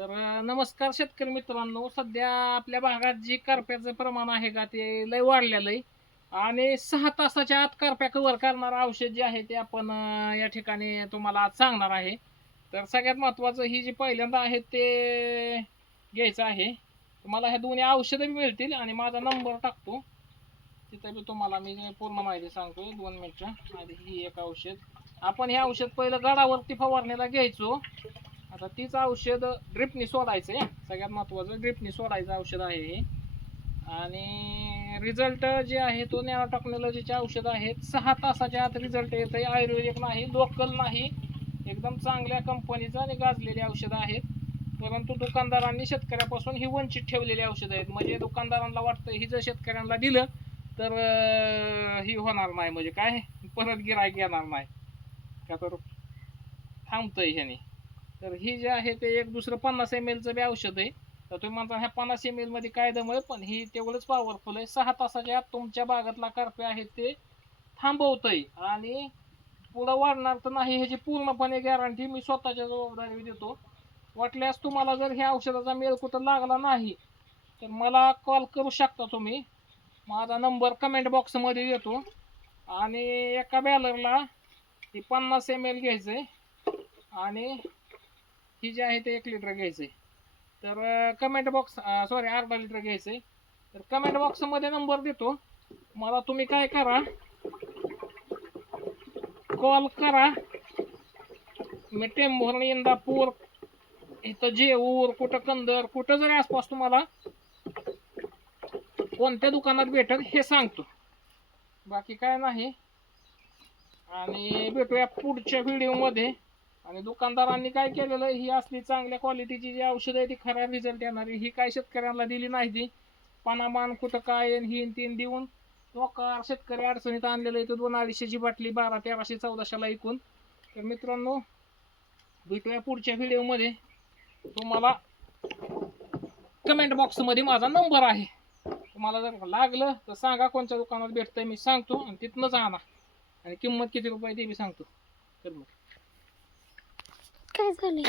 तर नमस्कार शेतकरी मित्रांनो, सध्या आपल्या भागात जी करप्याचं प्रमाण आहे का ते लय वाढलेलं आहे. आणि 6 तासाच्या आत करप्या कव्हर करणारं औषध जे आहे ते आपण या ठिकाणी तुम्हाला आज सांगणार आहे. तर सगळ्यात महत्त्वाचं ही जी पहिल्यांदा आहे ते घ्यायचं आहे. तुम्हाला ह्या दोन्ही औषधं बी मिळतील आणि माझा नंबर टाकतो तिथं बी तुम्हाला मी पूर्ण माहिती सांगतो. 2 मिनिटं. आधी ही एक औषध आपण हे औषध पहिलं गडावरती फवारण्याला घ्यायचो. आता तीच औषध ड्रिपनी सोडायचं आहे. सगळ्यात महत्त्वाचं ड्रिपनी सोडायचं औषध आहे हे. आणि रिझल्ट जे आहे तो नॅनो टेक्नॉलॉजीचे औषध आहेत. 6 तासाच्या आत रिझल्ट येत आहे. आयुर्वेदिक नाही, लोकल नाही, एकदम चांगल्या कंपनीचं आणि गाजलेली औषधं आहेत. परंतु दुकानदारांनी शेतकऱ्यापासून ही वंचित ठेवलेली औषधं आहेत. म्हणजे दुकानदारांना वाटतं ही जर शेतकऱ्यांना दिलं तर ही होणार नाही, म्हणजे काय परत गिरायक येणार नाही का, तर थांबतंय ह्याने. तर ही जे आहे ते एक दुसरं 50 ml चं बी औषध आहे. तर तुम्ही म्हणता ह्या 50 ml मध्ये काय दम आहे, पण ही तेवढंच पॉवरफुल आहे. 6 तासाच्या आत तुमच्या बागातला करप्या आहे ते थांबवतंय आणि पुढं वाढणार तर नाही ह्याची पूर्णपणे गॅरंटी मी स्वतःच्या जबाबदारी देतो. वाटल्यास तुम्हाला जर ह्या औषधाचा मेल कुठं लागला नाही तर मला कॉल करू शकता तुम्ही. माझा नंबर कमेंट बॉक्समध्ये देतो. आणि एका बॅलरला ही 50 ml घ्यायचं आहे आणि ही जी आहे ते 1 लिटर घ्यायचं आहे. तर कमेंट बॉक्स सॉरी अर्धा लिटर घ्यायचं आहे. तर कमेंट बॉक्समध्ये नंबर देतो. मला तुम्ही काय करा, कॉल करा. मी टेंभुर्णी, इंदापूर, इथं जेऊर, कुठं कंदर, कुठं जरी आसपास तुम्हाला कोणत्या दुकानात भेटेल हे सांगतो, बाकी काय नाही. आणि भेटूया पुढच्या व्हिडिओमध्ये. आणि दुकानदारांनी काय केलेलं, ही असली चांगल्या क्वालिटीची जी औषधं आहे ती खराब रिझल्ट येणारी ही काय शेतकऱ्यांना दिली नाही. ती पानामान कुठं काय ही तीन देऊन लोक शेतकरी अडचणीत आणलेलं आहे. 200-250ची बाटली 1200-1300-1400ला ऐकून. तर मित्रांनो, भेटूया पुढच्या व्हिडिओमध्ये. तुम्हाला कमेंट बॉक्समध्ये माझा नंबर आहे. तुम्हाला जर लागलं तर सांगा कोणत्या दुकानात भेटतंय, मी सांगतो आणि तिथनंच आणा. आणि किंमत किती रुपये ते बी सांगतो. तर मग काय झाले?